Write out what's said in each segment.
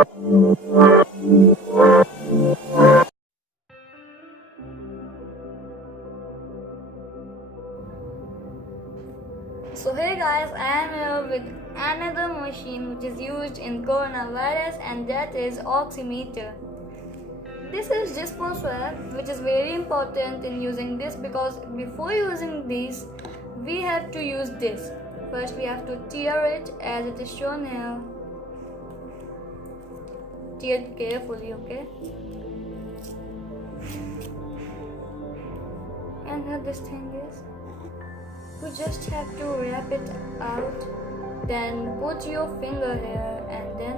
So hey guys, I am here with another machine which is used in coronavirus, and that is Oximeter. This is just for swab, which is very important in using this, because before using this we have to use this. First we have to tear it as it is shown here. Tear it carefully, okay? And here this thing is. You just have to wrap it out, then put your finger here and then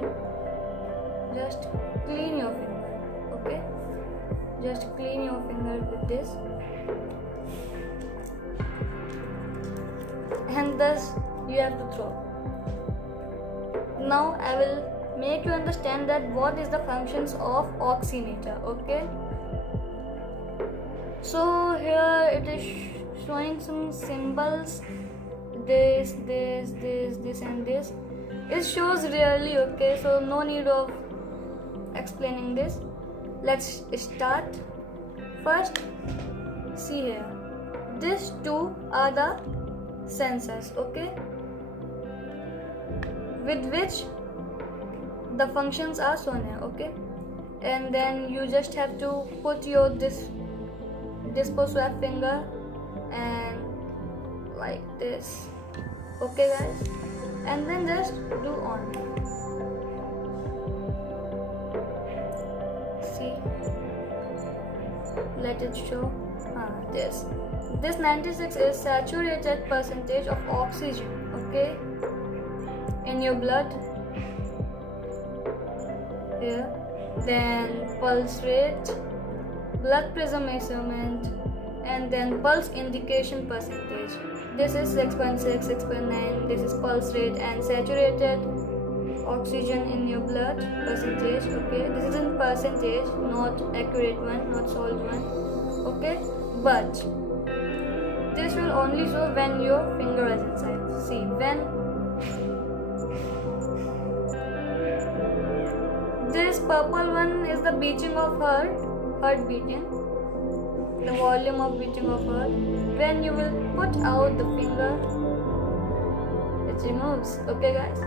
just clean your finger, okay? Just clean your finger with this, and thus you have to throw. Now I will make you understand that what is the functions of oximeter, okay? So here it is showing some symbols, this and this. It shows really, okay, so no need of explaining this. Let's start. First, see here, these two are the sensors, okay, with which the functions are shown here, okay? And then you just have to put your disposable finger and like this, okay guys, and then just do on. See, let it show. This 96 is saturated percentage of oxygen, okay, in your blood here. Then pulse rate, blood pressure measurement, and then pulse indication percentage. This is 6.6, 6.9. This is pulse rate and saturated oxygen in your blood percentage, okay? This is in percentage, not accurate one, not solved one, okay? But this will only show when your finger is inside. See, when this purple one is the beating of heart beating, the volume of beating of heart. When you will put out the finger, it removes, okay guys?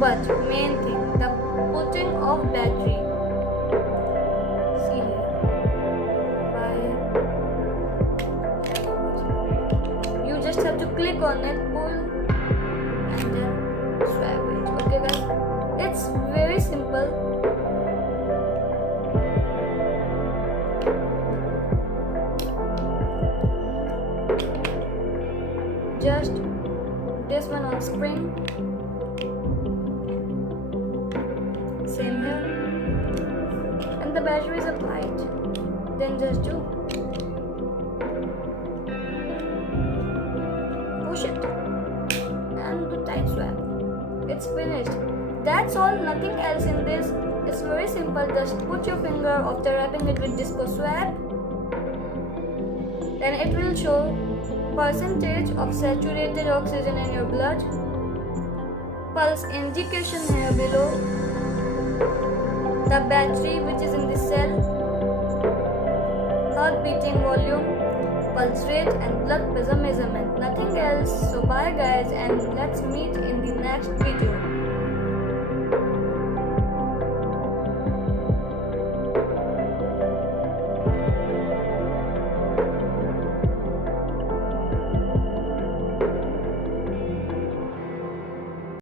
But main thing, the putting of battery. See here, you just have to click on it, pull, and then swap it, okay guys? It's very simple. Just this one on spring, same here, and the battery is applied. Then just do push it and do tight swap. It's finished. That's all, nothing else in this. It's very simple. Just put your finger after wrapping it with disco swab, then it will show percentage of saturated oxygen in your blood, pulse indication here below, the battery which is in the cell, heart beating volume, pulse rate, and blood pressure measurement. Nothing else. So bye guys, and let's meet in the